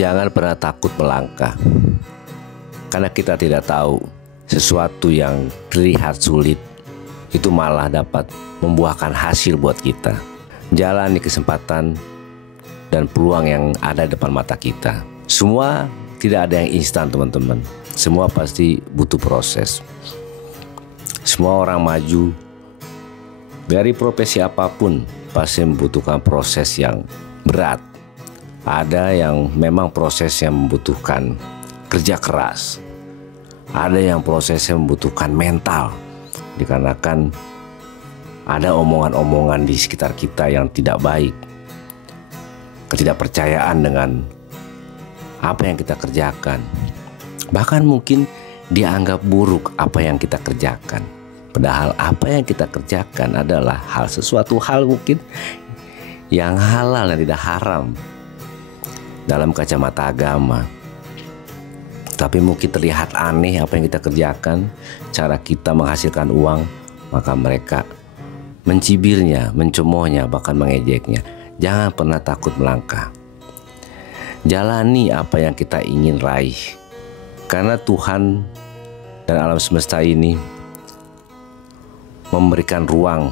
Jangan pernah takut melangkah, karena kita tidak tahu sesuatu yang terlihat sulit itu malah dapat membuahkan hasil buat kita. Jalani kesempatan dan peluang yang ada di depan mata kita. Semua tidak ada yang instan, teman-teman. Semua pasti butuh proses. Semua orang maju dari profesi apapun pasti membutuhkan proses yang berat. Ada yang memang prosesnya membutuhkan kerja keras. Ada yang prosesnya membutuhkan mental, dikarenakan ada omongan-omongan di sekitar kita yang tidak baik. Ketidakpercayaan dengan apa yang kita kerjakan. Bahkan mungkin dianggap buruk apa yang kita kerjakan. Padahal apa yang kita kerjakan adalah sesuatu hal mungkin yang halal dan tidak haram dalam kacamata agama. Tapi mungkin terlihat aneh apa yang kita kerjakan, cara kita menghasilkan uang, maka mereka mencibirnya, mencemoohnya, bahkan mengejeknya. Jangan pernah takut melangkah. Jalani apa yang kita ingin raih. Karena Tuhan dan alam semesta ini memberikan ruang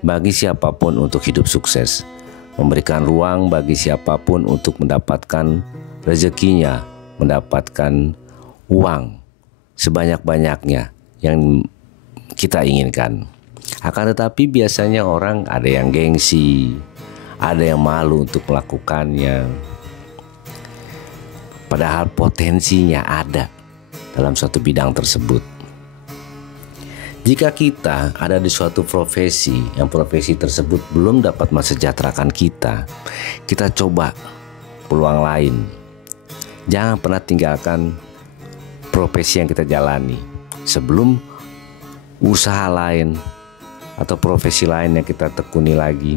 bagi siapapun untuk hidup sukses. Memberikan ruang bagi siapapun untuk mendapatkan rezekinya, mendapatkan uang sebanyak-banyaknya yang kita inginkan. Akan tetapi biasanya orang ada yang gengsi, ada yang malu untuk melakukannya. Padahal potensinya ada dalam suatu bidang tersebut. Jika kita ada di suatu profesi yang profesi tersebut belum dapat mensejahterakan kita, kita coba peluang lain. Jangan pernah tinggalkan profesi yang kita jalani sebelum usaha lain atau profesi lain yang kita tekuni lagi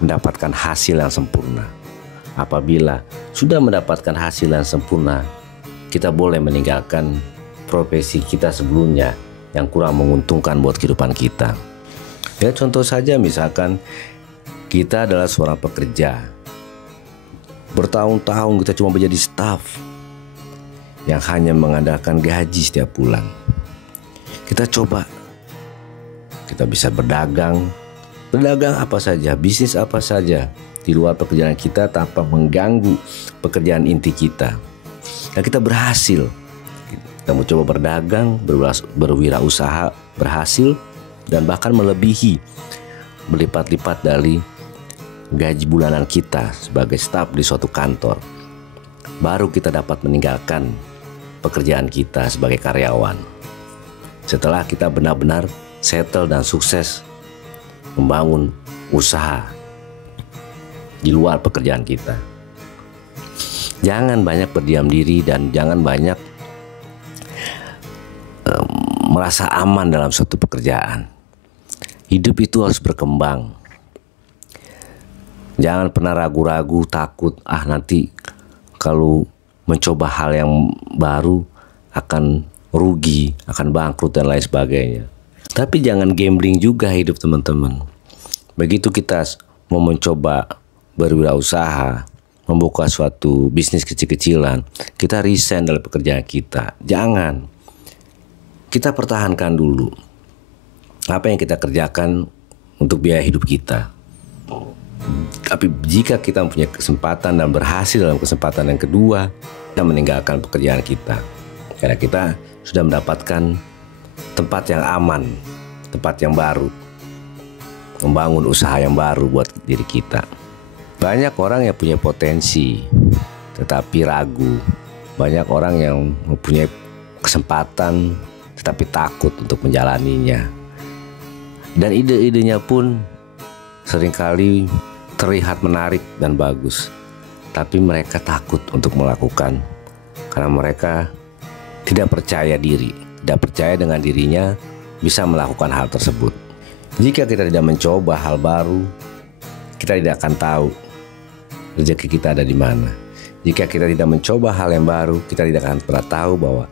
mendapatkan hasil yang sempurna. Apabila sudah mendapatkan hasil yang sempurna, kita boleh meninggalkan profesi kita sebelumnya yang kurang menguntungkan buat kehidupan kita. Ya, contoh saja misalkan kita adalah seorang pekerja. Bertahun-tahun kita cuma menjadi staf yang hanya mengandalkan gaji setiap bulan. Kita coba, kita bisa berdagang apa saja, bisnis apa saja di luar pekerjaan kita tanpa mengganggu pekerjaan inti kita. Dan kita berhasil. Kita mau coba berdagang, berwirausaha, berhasil, dan bahkan melebihi berlipat-lipat dari gaji bulanan kita sebagai staf di suatu kantor. Baru kita dapat meninggalkan pekerjaan kita sebagai karyawan. Setelah kita benar-benar settle dan sukses membangun usaha di luar pekerjaan kita. Jangan banyak berdiam diri dan jangan banyak merasa aman dalam suatu pekerjaan. Hidup itu harus berkembang. Jangan pernah ragu-ragu, takut, nanti kalau mencoba hal yang baru akan rugi, akan bangkrut dan lain sebagainya. Tapi jangan gambling juga hidup, teman-teman. Begitu kita mau mencoba berwirausaha, membuka suatu bisnis kecil-kecilan, kita resign dari pekerjaan kita. Jangan. Kita pertahankan dulu apa yang kita kerjakan untuk biaya hidup kita. Tapi jika kita mempunyai kesempatan dan berhasil dalam kesempatan yang kedua, kita meninggalkan pekerjaan kita. Karena kita sudah mendapatkan tempat yang aman, tempat yang baru, membangun usaha yang baru buat diri kita. Banyak orang yang punya potensi tetapi ragu. Banyak orang yang mempunyai kesempatan tetapi takut untuk menjalaninya. Dan ide-idenya pun seringkali terlihat menarik dan bagus, tapi mereka takut untuk melakukan karena mereka tidak percaya diri, tidak percaya dengan dirinya bisa melakukan hal tersebut. Jika kita tidak mencoba hal baru, kita tidak akan tahu rezeki kita ada di mana. Jika kita tidak mencoba hal yang baru, kita tidak akan pernah tahu bahwa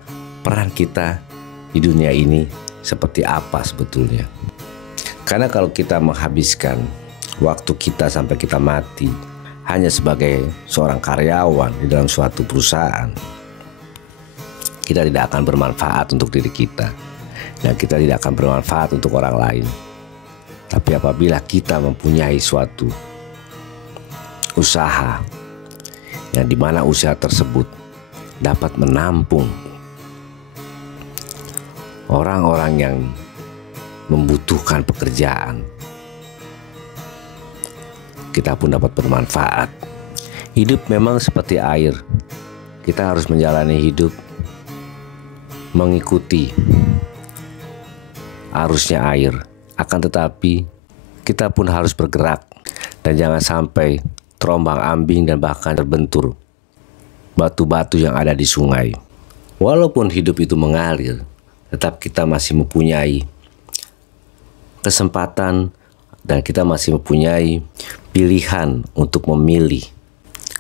peran kita di dunia ini seperti apa sebetulnya. Karena kalau kita menghabiskan waktu kita sampai kita mati hanya sebagai seorang karyawan di dalam suatu perusahaan, kita tidak akan bermanfaat untuk diri kita dan kita tidak akan bermanfaat untuk orang lain. Tapi apabila kita mempunyai suatu usaha yang dimana usaha tersebut dapat menampung orang-orang yang membutuhkan pekerjaan, kita pun dapat bermanfaat. Hidup memang seperti air. Kita harus menjalani hidup mengikuti arusnya air. Akan tetapi kita pun harus bergerak dan jangan sampai terombang-ambing dan bahkan terbentur batu-batu yang ada di sungai. Walaupun hidup itu mengalir, tetap kita masih mempunyai kesempatan dan kita masih mempunyai pilihan untuk memilih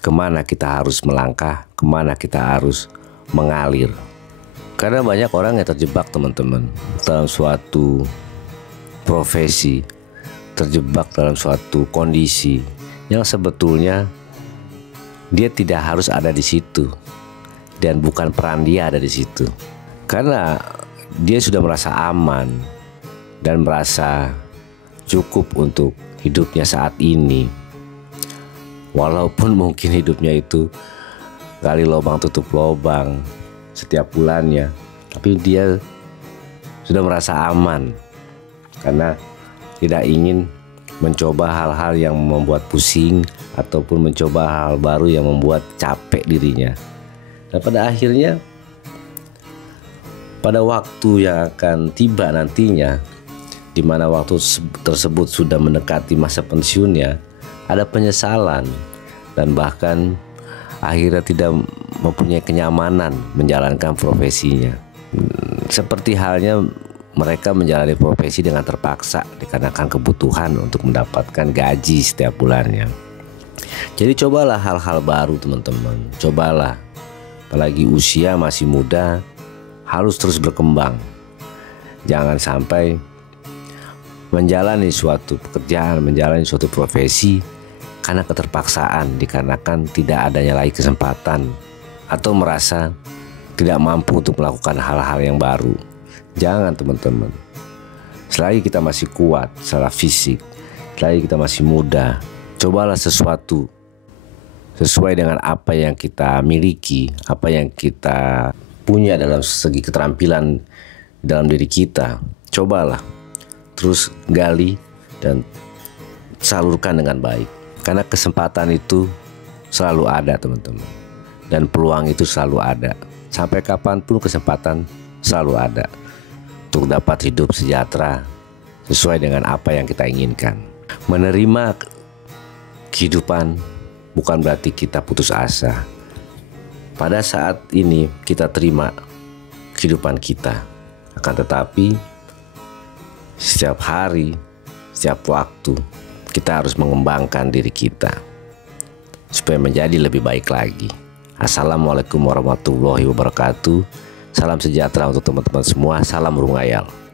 kemana kita harus melangkah, kemana kita harus mengalir. Karena banyak orang yang terjebak teman-teman dalam suatu profesi, terjebak dalam suatu kondisi yang sebetulnya dia tidak harus ada di situ dan bukan peran dia ada di situ. Karena dia sudah merasa aman dan merasa cukup untuk hidupnya saat ini. Walaupun mungkin hidupnya itu gali lubang tutup lubang setiap bulannya, tapi dia sudah merasa aman karena tidak ingin mencoba hal-hal yang membuat pusing ataupun mencoba hal baru yang membuat capek dirinya. Dan pada akhirnya pada waktu yang akan tiba nantinya, di mana waktu tersebut sudah mendekati masa pensiunnya, ada penyesalan dan bahkan akhirnya tidak mempunyai kenyamanan menjalankan profesinya. Seperti halnya mereka menjalani profesi dengan terpaksa dikarenakan kebutuhan untuk mendapatkan gaji setiap bulannya. Jadi cobalah hal-hal baru teman-teman, cobalah. Apalagi usia masih muda, harus terus berkembang. Jangan sampai menjalani suatu pekerjaan, menjalani suatu profesi karena keterpaksaan, dikarenakan tidak adanya lagi kesempatan atau merasa tidak mampu untuk melakukan hal-hal yang baru. Jangan teman-teman. Selagi kita masih kuat secara fisik, selagi kita masih muda, cobalah sesuatu sesuai dengan apa yang kita miliki, apa yang kita punya dalam segi keterampilan dalam diri kita. Cobalah terus gali dan salurkan dengan baik. Karena kesempatan itu selalu ada teman-teman. Dan peluang itu selalu ada. Sampai kapanpun kesempatan selalu ada. Untuk dapat hidup sejahtera sesuai dengan apa yang kita inginkan. Menerima kehidupan bukan berarti kita putus asa. Pada saat ini kita terima kehidupan kita. Akan tetapi setiap hari, setiap waktu kita harus mengembangkan diri kita supaya menjadi lebih baik lagi. Assalamualaikum warahmatullahi wabarakatuh. Salam sejahtera untuk teman-teman semua. Salam Rungayal.